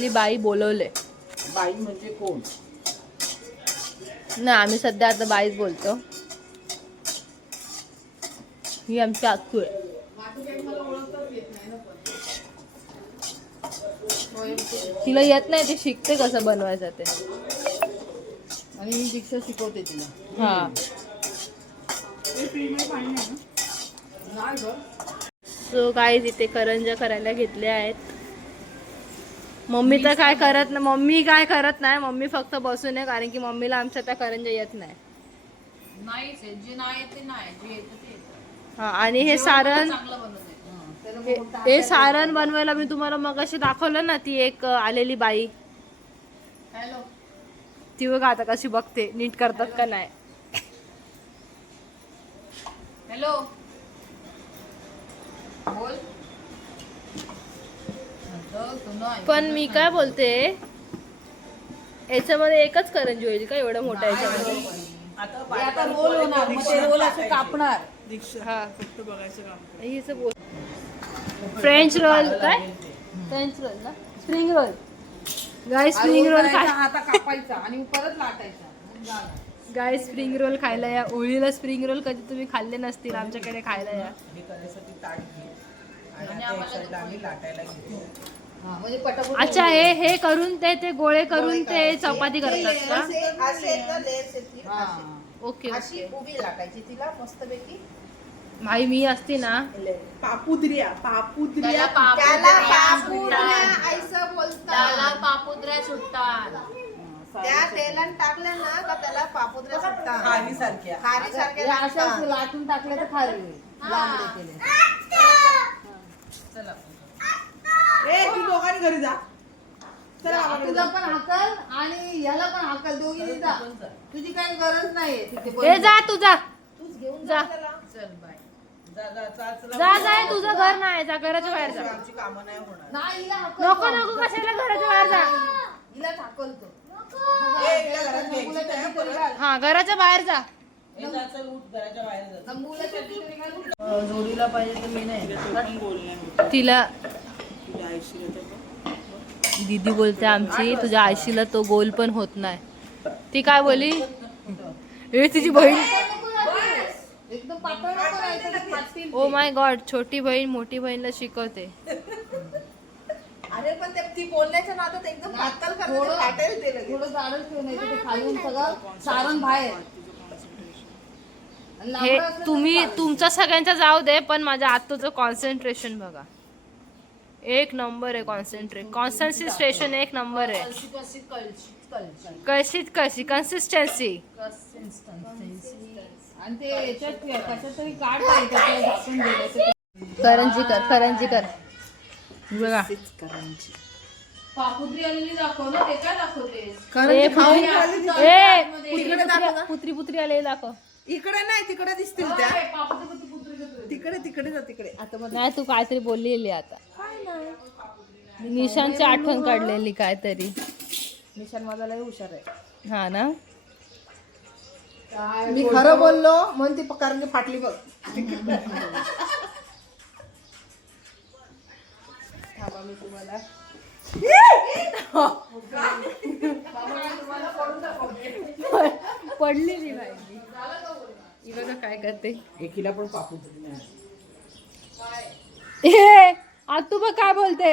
आलेली बाई बोलवले. बाई म्हणजे कोण? नाही आम्ही सध्या आता बाईच बोलतो. ही आमची आत्तू आहे. तिला येत नाही, ती शिकते कसं बनवायचं ते. आणि मी दीक्षा शिकवते तिला. हा सो गाईज इथे करंजा करायला घेतल्या आहेत. मम्मी तर काय करत नाही, मम्मी काय करत नाही, मम्मी फक्त बसून आहे, कारण की मम्मीला आमच्या त्या करंजा येत नाही. हा आणि हे सारण, हे सारण बनवायला मी तुम्हाला मगाशी दाखवलं ना, ती एक आलेली बाई, ती बघा आता कशी बघते नीट करतात का नाही. हॅलो बोल. पण मी काय बोलते, याच्यामध्ये एकच करंजी होईल का एवढं मोठा याच्यामध्ये? आता रोल होणार, मग ते रोल असं कापणार. हा फक्त बघायचं काम. हिचं बोल फ्रेंच रोल काय? फ्रेंच रोल ना, स्प्रिंग रोल. गाय स्प्रिंग रोल आता कापायचा आणि परत लाटायचा. गाय स्प्रिंग रोल खायला या. ओळीला स्प्रिंग रोल कधी तुम्ही खाल्ले नसतील, आमच्याकडे खायला या. अच्छा हे करून ते गोळे करून ते चपाती करतात का? ओके अशी उभी लाटायची तिला मस्तपैकी. भाई मी असते ना पापुद्र्या पापुद्र्या सुटतात. त्या तेलात टाकल्या ना का त्याला पापुद्र्या सुटतात. खारी सारख्या. खारी सारख्या असं लाटून टाकलं तर खारी लांबडे केले. चला ए तू दोघांनी घरी जा. चला तुझा पण हाकल आणि याला पण हाकल, दोघींनी जा. तुझी काही गरज नाहीये तिथे. जा तू जा, तूच घेऊन जा. चल बाय. जा तुझं घर नाही, जा घराच्या बाहेर जा. आमची कामं नाही होणार. नाही हिला हाकल. नको कशाला घराच्या बाहेर जा. हिला हाकलतो. हा घराच्या बाहेर जा. जोडीला पाहिजे तर मी नाही. तिला दीदी बोलते आमची, तुझ्या आयशीला तो गोल पण होत नाही. ती काय बोली, हे तिची बहीण. एकदम पातळ नको करायचं. ओ माय गॉड, छोटी बहीण मोठी बहीणला शिकवते. अरे पण ती बोलण्याच्या नादात एकदम पातळ करते, फाटेल ते लगेच. थोडं जाडच ठेवून ते खालून सगळं सारण बाहेर. हे तुम्ही तुमचा सगळ्यांचा जाऊ दे, पण माझ्या आत्तूचं कॉन्सन्ट्रेशन बघा, एक नंबर आहे. कॉन्सन्ट्रेशन एक नंबर आहे. कशी कन्सिस्टन्सी. आणि ते याच्यात कशात तरी काढ झाकून दिलं. करंजी कर बघा. पापुद्री आलेली दाखव ना, ते काय दाखवते? पुत्री आलेली दाखव. इकडे नाही, तिकडे दिसतील त्या. तिकडे जा तिकडे. आता नाही, तू काहीतरी बोललेली आता. निशांची आठवण काढलेली काहीतरी. निशान माझा लय हुशार आहे. हा ना, मी खरं बोललो म्हणून ती करंजी फाटली बघ. थांबा मी तुम्हाला पडलेली माहिती. ही बघा काय करते. एकीला पण पापुद्री नाही. आज तू बघ काय बोलते.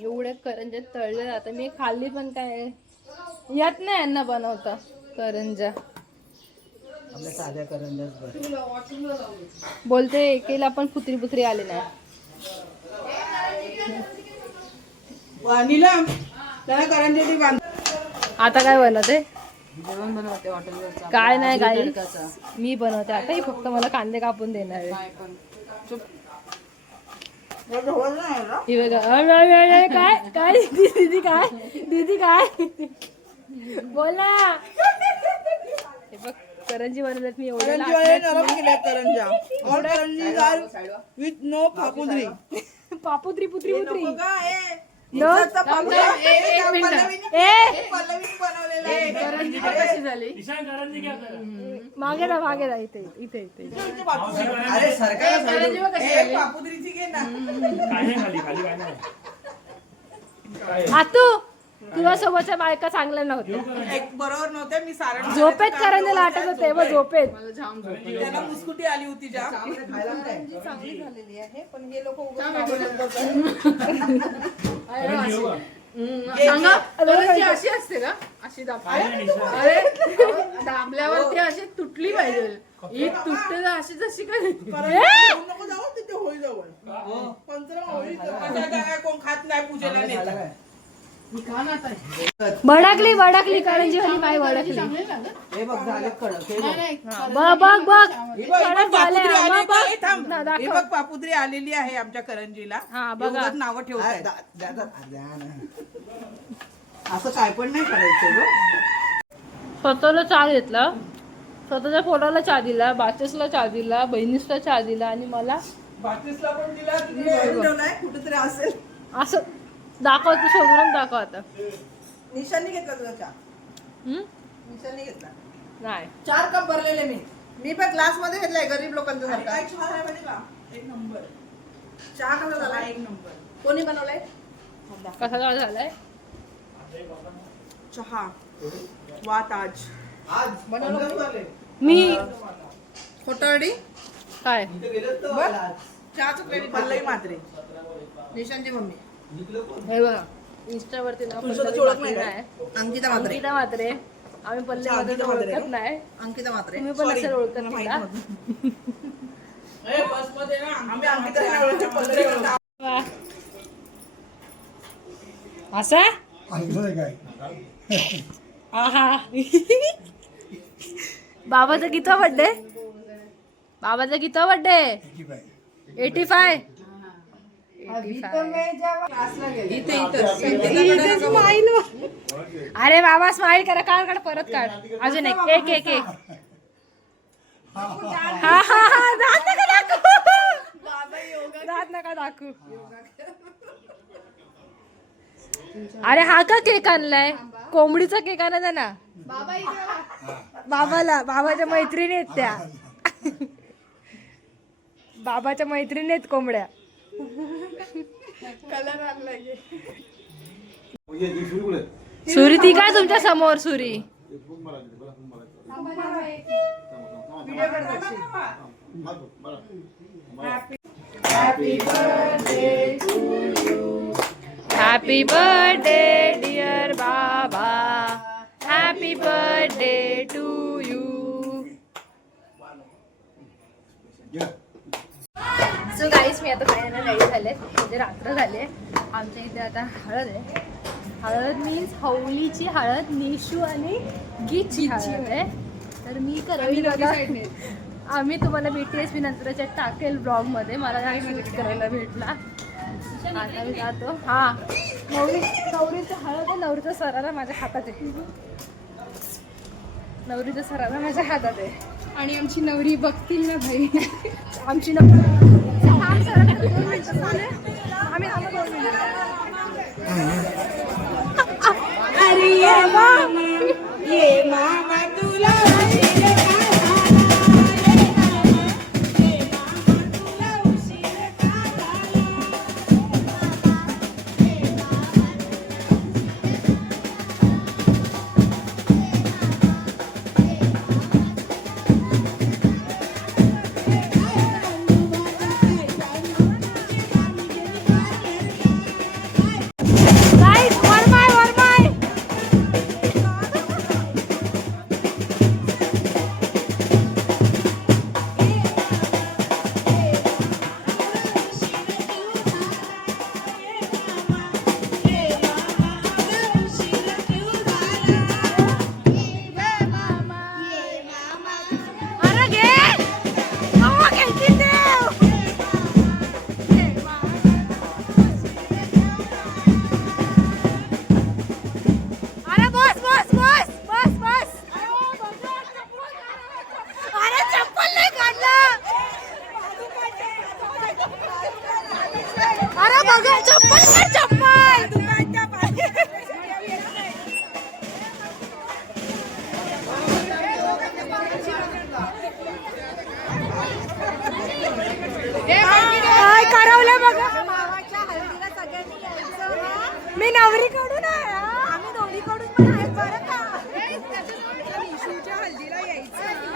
एवढे करंजा तळले जातात, मी खाल्ली पण काय येत नाही यांना बनवता करंजा. आपल्या साध्या करंजाच बरं. बोलते एकेला पण पुत्री आले नाही. नीलम त्याला करंजाची बांध. आता काय बनवते? जेवण बनवते हॉटेलवरचं. काय नाही गाई, मी बनवते आता. ही फक्त मला कांदे कापून देणार आहे. ही बघा काय काय दीदी काय बोल ना. हे बघ करंजी बनवल्यात मी. With no पापुद्री. पापुत्री पुत्री मागे ना इथे अरे सरकार पापुद्रीची घे ना. आतू तुझ्या सोबतच्या बायका चांगल्या नव्हत्या. एक बरोबर नव्हते मी सारण झोपेत करंजीला आटत होते व झोपेत. त्याला मुस्कुटी आली होती जाम. चांगली झालेली आहे पण हे लोक सांगा करंजी अशी असते का? अशी अरे दाबल्यावर ती अशी तुटली पाहिजे. ही तुटते तर अशी जशी काय नको जाऊ तिथे होळी जवळ पंचरा होळी कोण खात नाही पूजेला नेतात. बडकली करंजी वाली बाई बडकली. हे बघ झाले कडक. बघ हे बघ कडक झाले. पापुद्री आम्हा आलेली बघ. आहे, थांब. ना, दाखव. हे बघ पापुद्री आलेली आहे आमच्या करंजीला. हा, बघा. एवढंच नावं ठेवताय. असं काय पण नाही करायचं ग. स्वतःला चहा घेतला, स्वतःच्या पोटाला चहा दिला, बाचेसला चहा दिला, बहिणीसला चहा दिला आणि मला बाकीसला पण दिला. ठेवलाय कुठेतरी असेल. असं दाखव, तू शोधून दाखव आता. निशांनी घेतला तुझा चहा. हम्म? निशांनी घेतला. नाही 4 कप भरलेले मी पण ग्लास मध्ये घेतलाय गरीब लोकांचा आणि सारखा. काय चहा आहे माहिती का? एक नंबर. चहा कसा झाला? एक नंबर. कोणी बनवलाय? कसा चहा झालाय? चहा वा ताज. बनवलं मी खोटारडी काय चहा चुकलेली पल्लवी मात्रे. निशांची मम्मी हे बघा इंस्टावरती ना तुझं पल्लवी ओळख मात्रे नाही आहे. अंकिता मात्रे अंकिता मात्रे. आम्ही पल्लवी मात्रे अंकिता मात्रे ओळखत नाही. अंकिता मात्रे तुम्ही पण Sorry. असेल ओळखत मला. आम्ही अंकिता ओळखतो, पल्लवी ओळखतो. वा. असा आहा बाबाचा किती बर्थडे? बाबाचा किती बर्थडे? 85. अरे बाबा स्माइल करा. काढ परत काढ. अजून एक हा दात नका दाखवू. दात नका दाखवू. अरे हा का केक आणलाय? कोंबडीचा केक आणा ना बाबाला. बाबाच्या मैत्रिणी आहेत त्या. बाबाच्या मैत्रिणी आहेत कोंबड्या. सुरी ती काय तुमच्या समोर सुरी? Happy birthday dear Baba. Happy birthday to you. So guys मी आता फायनल रेडी झाले. म्हणजे रात्र झाले. आमच्या इथे आता हळद आहे. हळद मीन्स हवलीची हळद. निशू आणि गीतची हळद आहे. तर मी करवी बघा. आम्ही तुम्हाला BTS मी नंतरच्या टाकेल ब्लॉगमध्ये. मला काय शूट करायला भेटला. आता मी जातो. हा नवरीचं हळद आहे. नवरीचा सरारा माझ्या हातात आहे. नवरीचा सरारा माझ्या हातात आहे. आणि आमची नवरी बघतील ना भाई. आमची नवरी आम्ही ये मामा तुला Guys,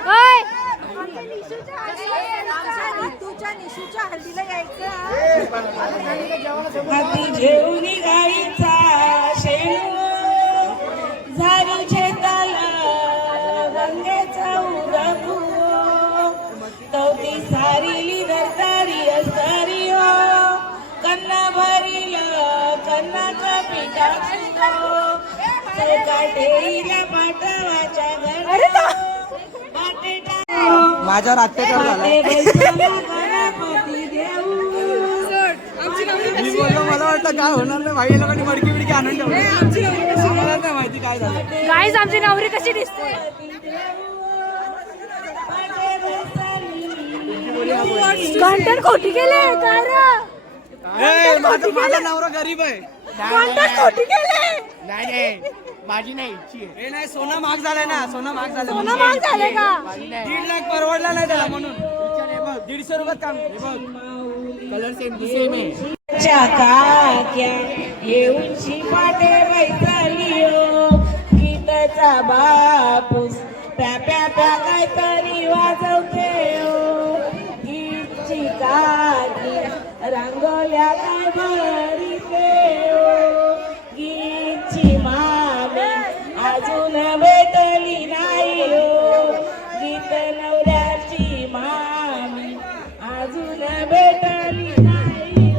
ओय! हाती घेऊन गाईचा शेणू झाडू शेताला गंगेचा उदकू तवती सारीली दरतारी असतारी हो कन्ना भरील कन्नाचा पिठा काटेला पाठवाच्या घरा माझ्यावर अत्याचार झाला मी बोललो मला वाटलं काय होणार नाही भाई लोकांनी मडकी बिडकी आणून ठेवली आम्हाला नाही माहिती काय झालं गाईज आमची नवरी कशी दिसते कंटेंट खोटी केले काय रे? माझा नवरा गरीब आहे कंटेंट खोटी केले नाही माझी नाही इच्छी आहे नाही सोनं महाग झालंय ना सोनं महाग झालं सोनं महाग झाले का 1.5 लाख परवडला नाही त्याला म्हणून 150 रुपयात काम कलर सेम आहे काक्या येऊन शिपाटे बैसालियो गीताचा बापूस प्या प्या प्या काहीतरी वाजवते गीतची काकी रांगोल्या काय भरीते गीतची मामी अजून भेटली नाही गीत नवऱ्याची मामी अजून भेटली नाही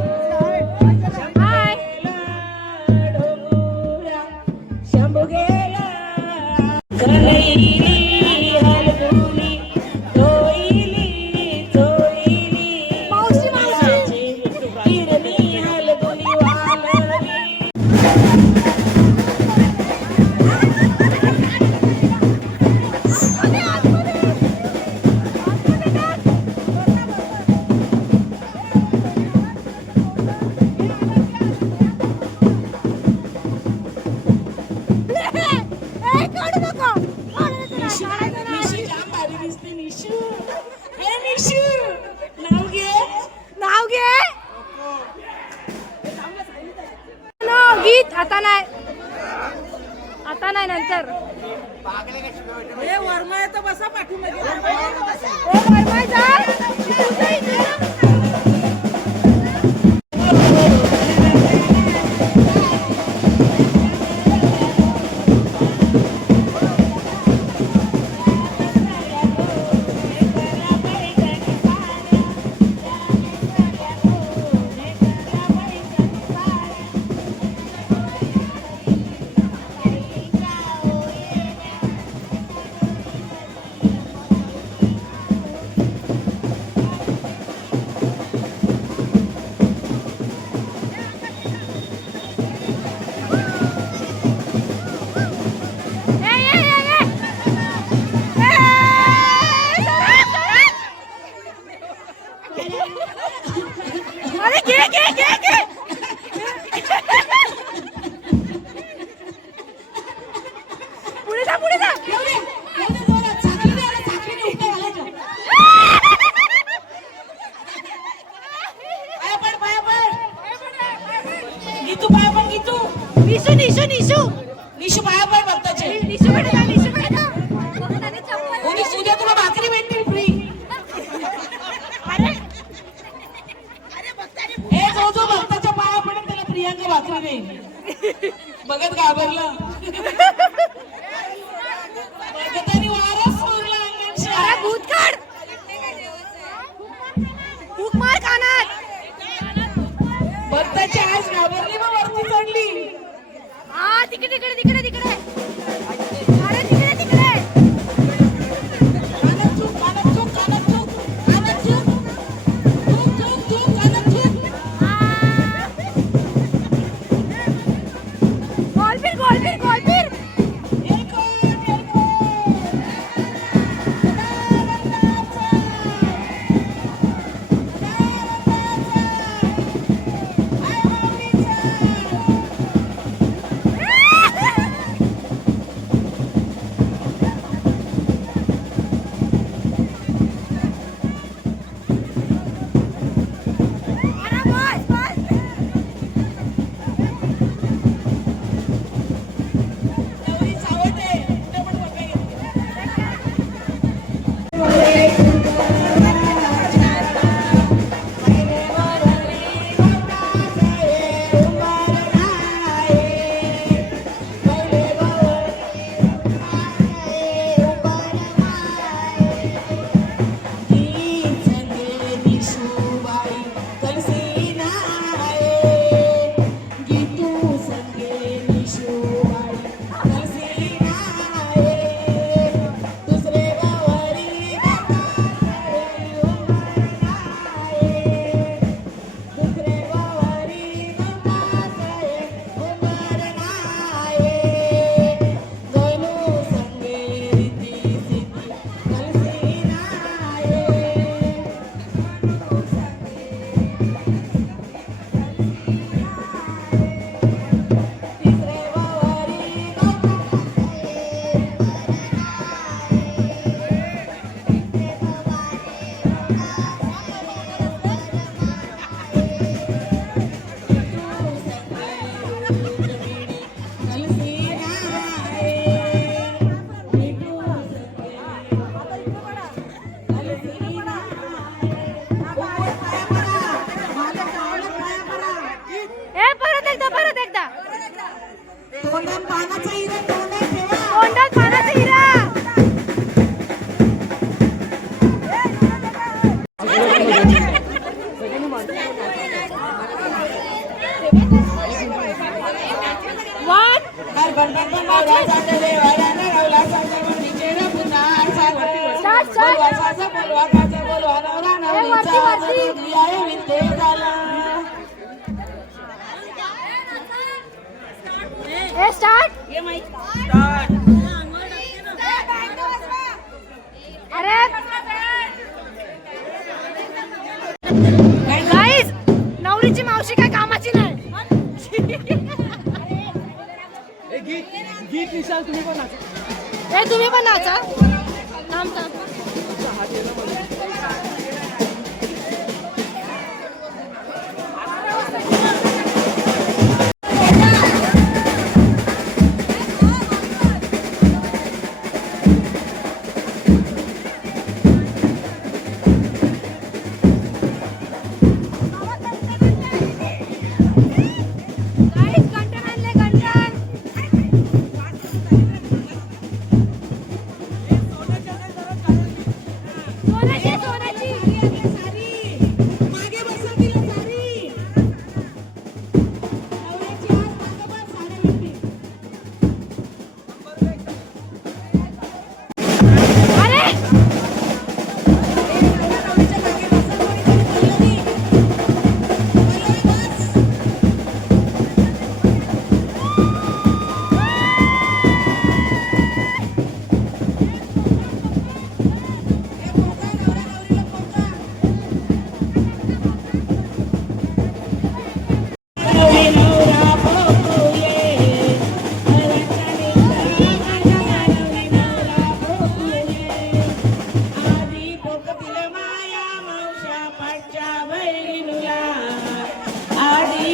शंभू गेला कलईली हलगुली चोईली चोईली मावशी हिरणी हलगुली वालवी निशू जाम भारी दिसते निशू अरे निशू नाव घे नाव घे गीत आता नाही नंतर वर्मा येतं बसा पाठीमध्ये ओ वर्मा जा तुझं इथे अरे घे पुढे जा गीतू पाया पण गीतू निशू पाया पण बघताचे उद्या तुला भाकरी भेटतील फ्री हे जो भक्ताच्या पाया पडेल त्याला प्रियांका भाकरी देईल बघत घाबरलं भगतानी वारस सोडला अंगणशा भूत काढ फूक मार कानात भक्ताची आज घाबरली मग वरती चढली हा तिकडे अरे तिकडे कानात चूक कानात चूक कानात चूक गोल फिर वासाचा बोलवा काचा बोलवा नवरा नवरीचा जोडी आहे विंते झाला ए स्टार्ट अरे गाईज नवरीची मावशी काय कामाची नाही गीत निशाल तुम्ही पण नाचा. ए तुम्ही पण नाचा थांब थांब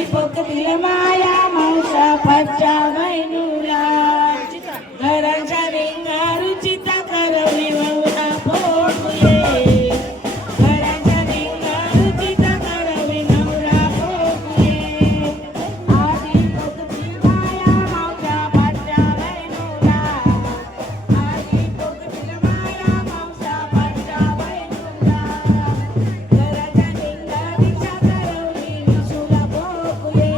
माया मावसा पच्चा बहिणूला घराच्या रिंगारूची करवली वौना पोटुये घराच्या रिंगारूची करवली नवरा पोटुये आधी पोकती माया मावसा पच्चा बहिणूला आधी पोकती माया मावसा पच्चा बहिणूला घराच्या रिंगारूची करवली विशूला पोकुये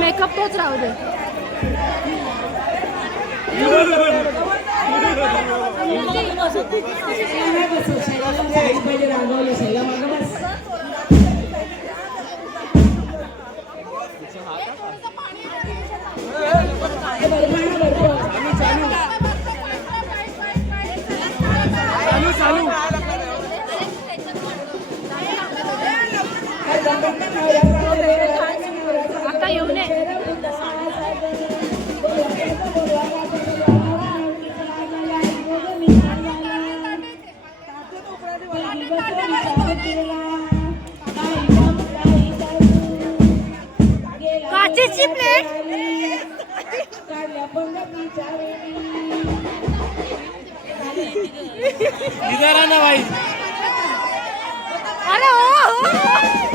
मेकअप तोच राहू दे आता येऊन काचेची प्लेट इधर आना भाई. अरे हो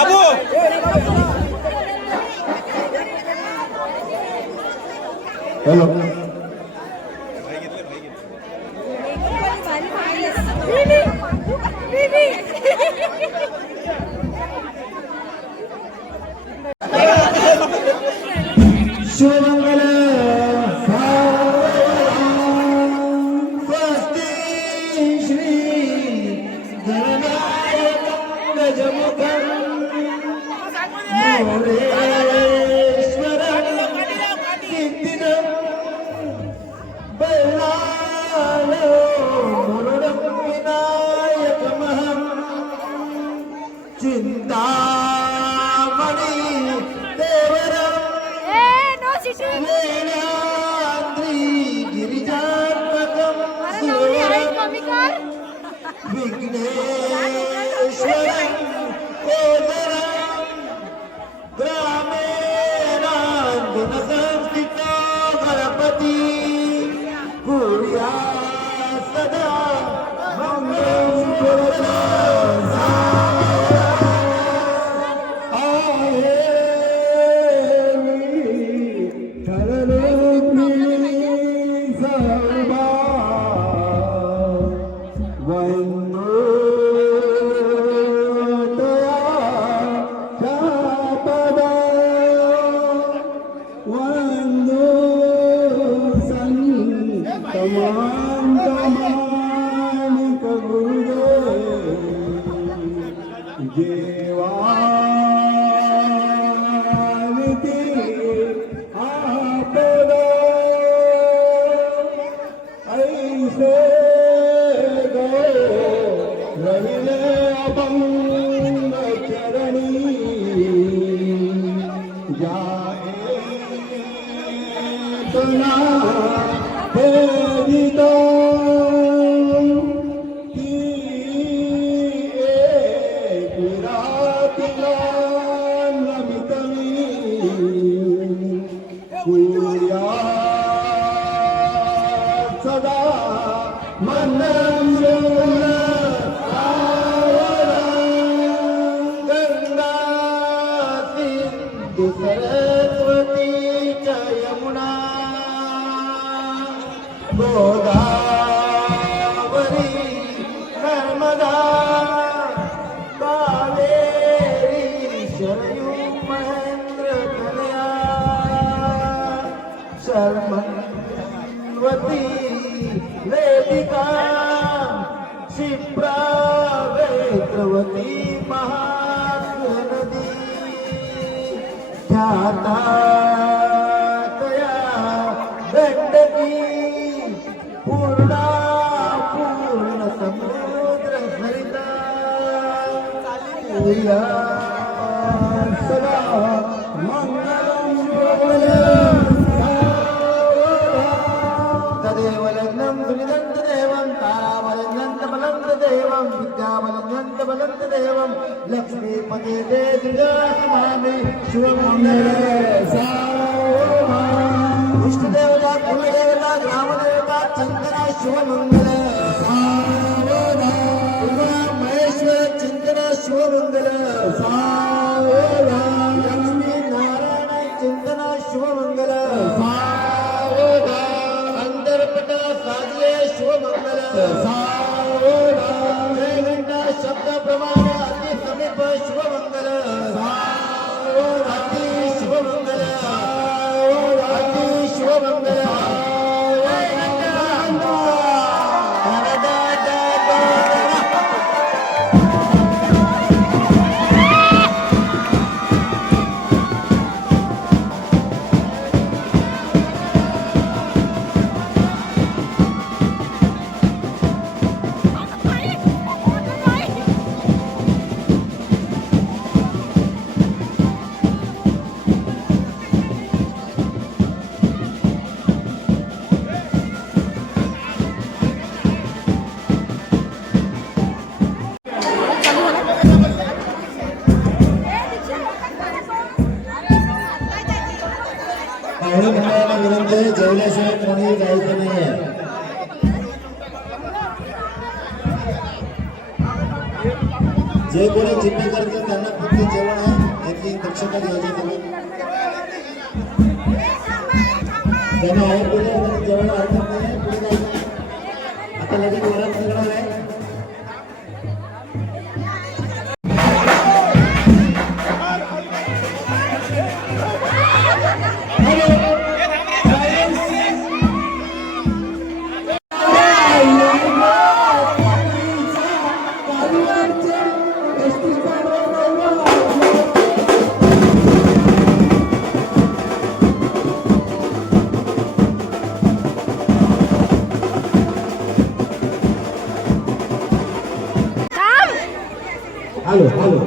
बाबू हॅलो शिवमंगल स्वस्ति श्री गणनायकं गजमुखं मोरेश्वरं सिद्धिदं बल्लालो मुरुडं विनायकमहं चिन्तामणि देवरं वेणाद्रि गिरिजात्मकं विघ्नेश्वरं कोदरं ग्रामेणान्दुनसंस्थितो गणपति कुर्या सदा सदा मनम गंगा सिंधु सरस्वती च यमुना गोदावरी नर्मदा कावेरी शरयू महेंद्र कन्या शर्मवती वेदिका क्षिप्रा वेत्रवती महानदी ख्याता तया गंडकी पूर्णा पूर्ण समुद्र हरिता पूर्या सदा मंगलम तदेव लग्नं दुनिदन्त देवं ताराबलन्त बलन्त देवं विद्याबलन्त बलन्त देवं लक्ष्मीपति ते दुर्गामामि शिवमंगल इष्टदेवता कुलदेवता ग्रामदेवता चिंतना शिवमंगल महेश्वर चिंतना शिवमंगल लक्ष्मी नारायण चिंतना शिवमंगल अंतरपट साधले शिवमंगल जय घंटा शब्द प्रमाण अति समीप शिवमंगल अति शिवमंगल अति शिवमंगल विनंती आहे जेवल्याशिवाय कोणी जायचं नाहीये. जे कोणी जिद्द करतील त्यांना फक्त जेवण आहे याची दक्षता घ्यायची तुम्ही. ज्यांना आहे पुढे त्यांना जेवण हरकत नाही पुढे जायचं. आता लगेच वरात निघणार आहे. हॅलो हॅलो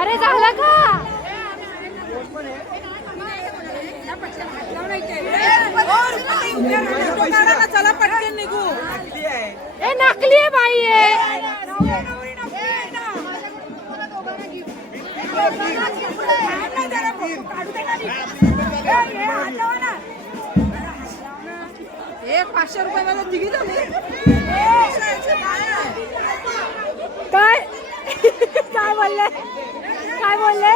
अरे झालं का चला पटकन निघू. ए नकली आहे बाई एक 500 रुपये मला तिघी झाली. काय काय बोलले काय बोलले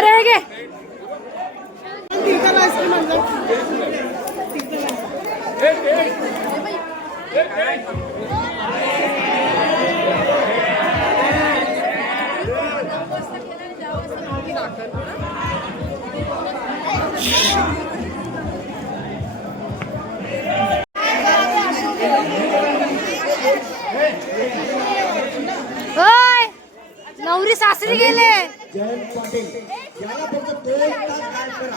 बरं आहे गे. होय, नवरी सासरी गेले. जयंत पाटील याला फक्त 2 तास गायब करा.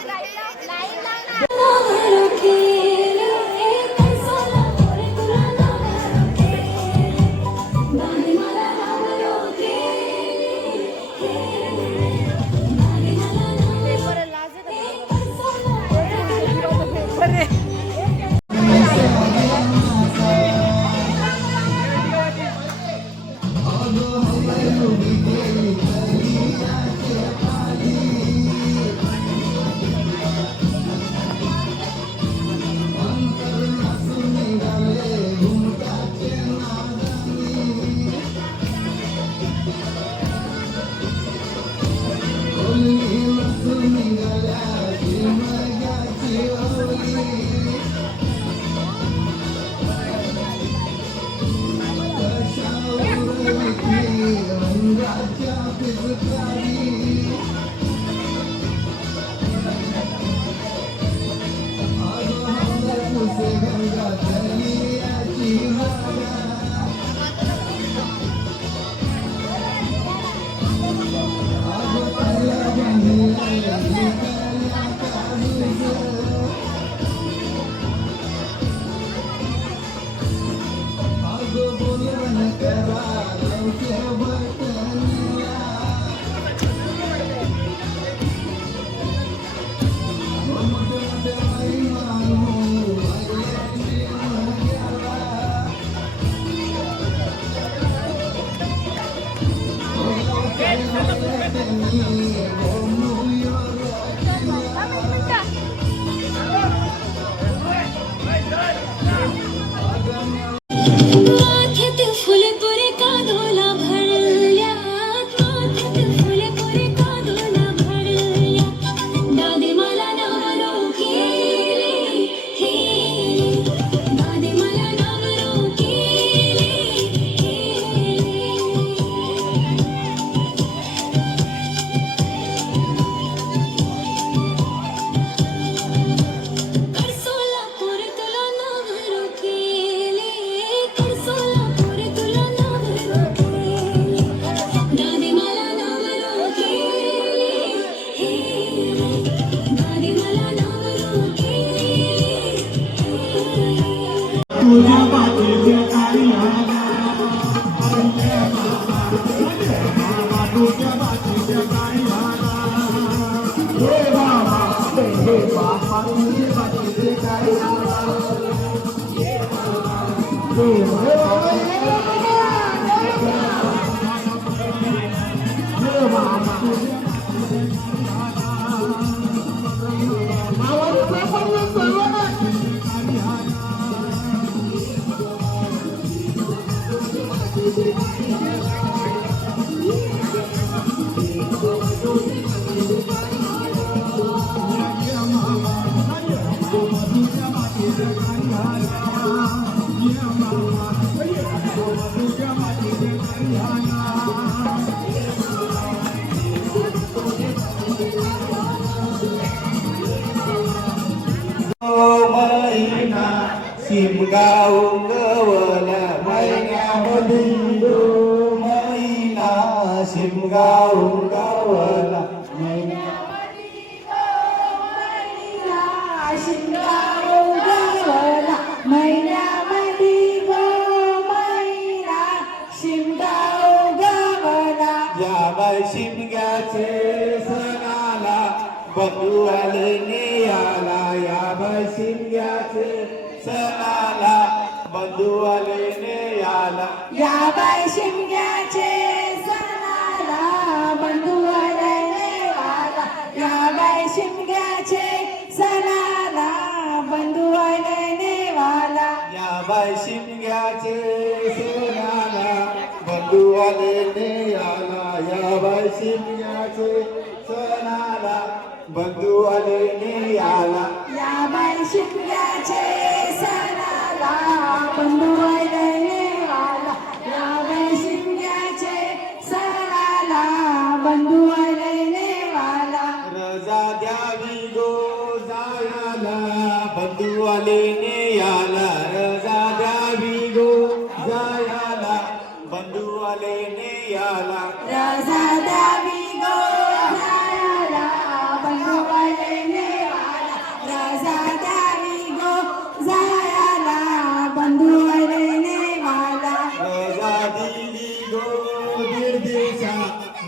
शिमगाव गवला महिन्यामध्ये महिना शिमगाव गवला शिमग्याचे सणाला बंधू आले नेयाला या बाई शिमग्याचे सणाला बंधू आले नेयाला या बाई शिमग्याचे सणाला बंधू आले नेयाला या बाई शिमग्याचे सणाला बंधू आले नेवाला या बाई शिमग्याचे सणाला बंधू आले नेयाला या बाई शिमग्याचे सणाला बंधू आले नियाला या बाई शिमग्याचे सणाला बंधू आले आला या बाई शिमग्याचे सणाला बंधू आले आला रजा द्यावी गो जायाला बंधू आले नियाला रजा द्यावी गो जायाला बंधू आले नियाला रजा द्यावी गो जायाला बंधू आले आला रजा द्यावी गो जायाला बंधू आले आला रजा दिली गो दीड दिवसा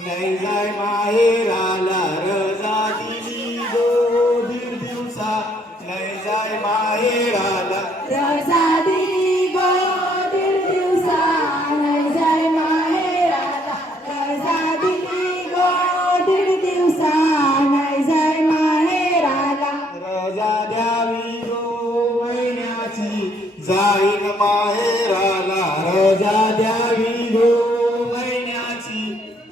नाही जाय माहेराला रजा दिली गो दीड दिवसा नाही जाय माहेराला रजा दिली गो दीड दिवसा नाही जाय माहेराला रजा दिली गो दीड दिवसा नाही जाय माहेराला रजा द्यावी गो महिन्याची जाईन माहेराला रजा द्यावी गो महिन्याची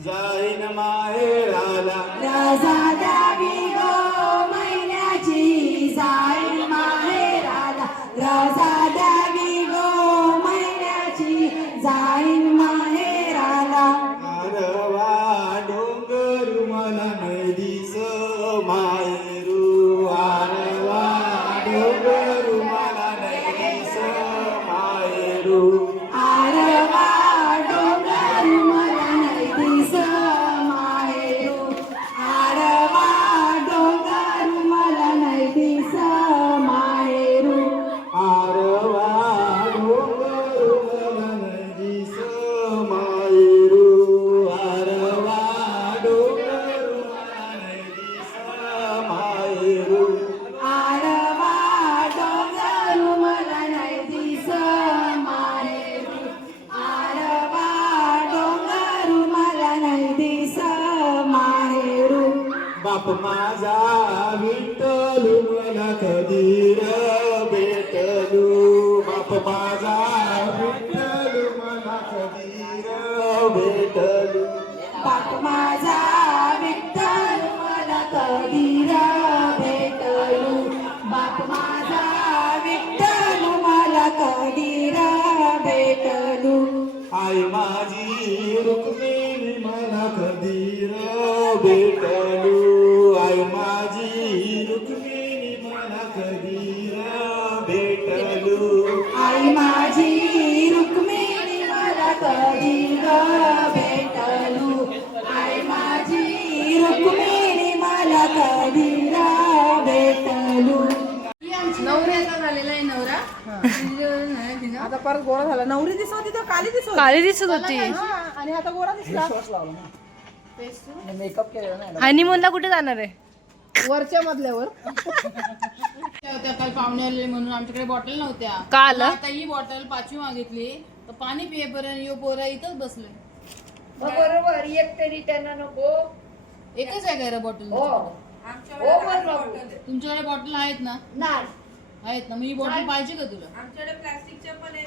जाईन माहेराला रजा द्यावी गो महिन्याची जाईल माहेराला रजा द्यावी गो महिन्याची जाईल माहेराला आरवा डोंगर मला नाही दिस माहेरू आरवा डोंगर मला नाही दिस माहेरू आरवा डोंगर मला नाही दिस माहेरू आरवा डोंगर मला नाही दिस माहेरू आरवा डोंगर मला नाही दिस माहेरू आरवा डोंगर मला नाही दिस माहेरू आरवा डोंगर मला नाही दिस माहेरू आरवा डोंगर मला नाही दिस माहेरू बाप माझा विठ्ठलू मला कधी र भेटलू बाप माझा विठ्ठलू मला कधी र भेटलू बाप माझा विठ्ठल मला कधी र भेटलू बाप माझा विठ्ठल मला कधी र भेटलू आई माझी रुक्मिणी मला कधी र भेटलू आई माझी रुक्मिणी मला कधी र भेटलू आई माझी रुक्मिणी मला कधी र भेटलू आई माझी रुक्मिणी मला कधी र भेटलू नवऱ्याचा झालेला आहे नवरा आता परत गोरा झाला नवरी दिसत होती तर काली दिसत होती. काळी दिसत होती हा, आणि आता गोरा दिसला मेकअप केलेला नाही हनीमूनला कुठे जाणार आहे वरच्या मधल्यावर होत्या काल पाहुणे आलेले म्हणून आमच्याकडे बॉटल नव्हत्या का आलं? आता ही बॉटल 5वी मागितली तर पाणी पियेपर्यंत यो पोरं इथंच बसले बरोबर एक तरी त्यांना नको एकच आहे का रे बॉटल तुमच्याकडे बॉटल आहेत ना नाही आहेत ना मग ही बॉटल पाहिजे का तुला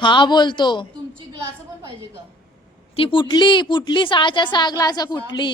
हा बोलतो तुमची ग्लास पण पाहिजे का ती फुटली 6च्या 6 ग्लास फुटली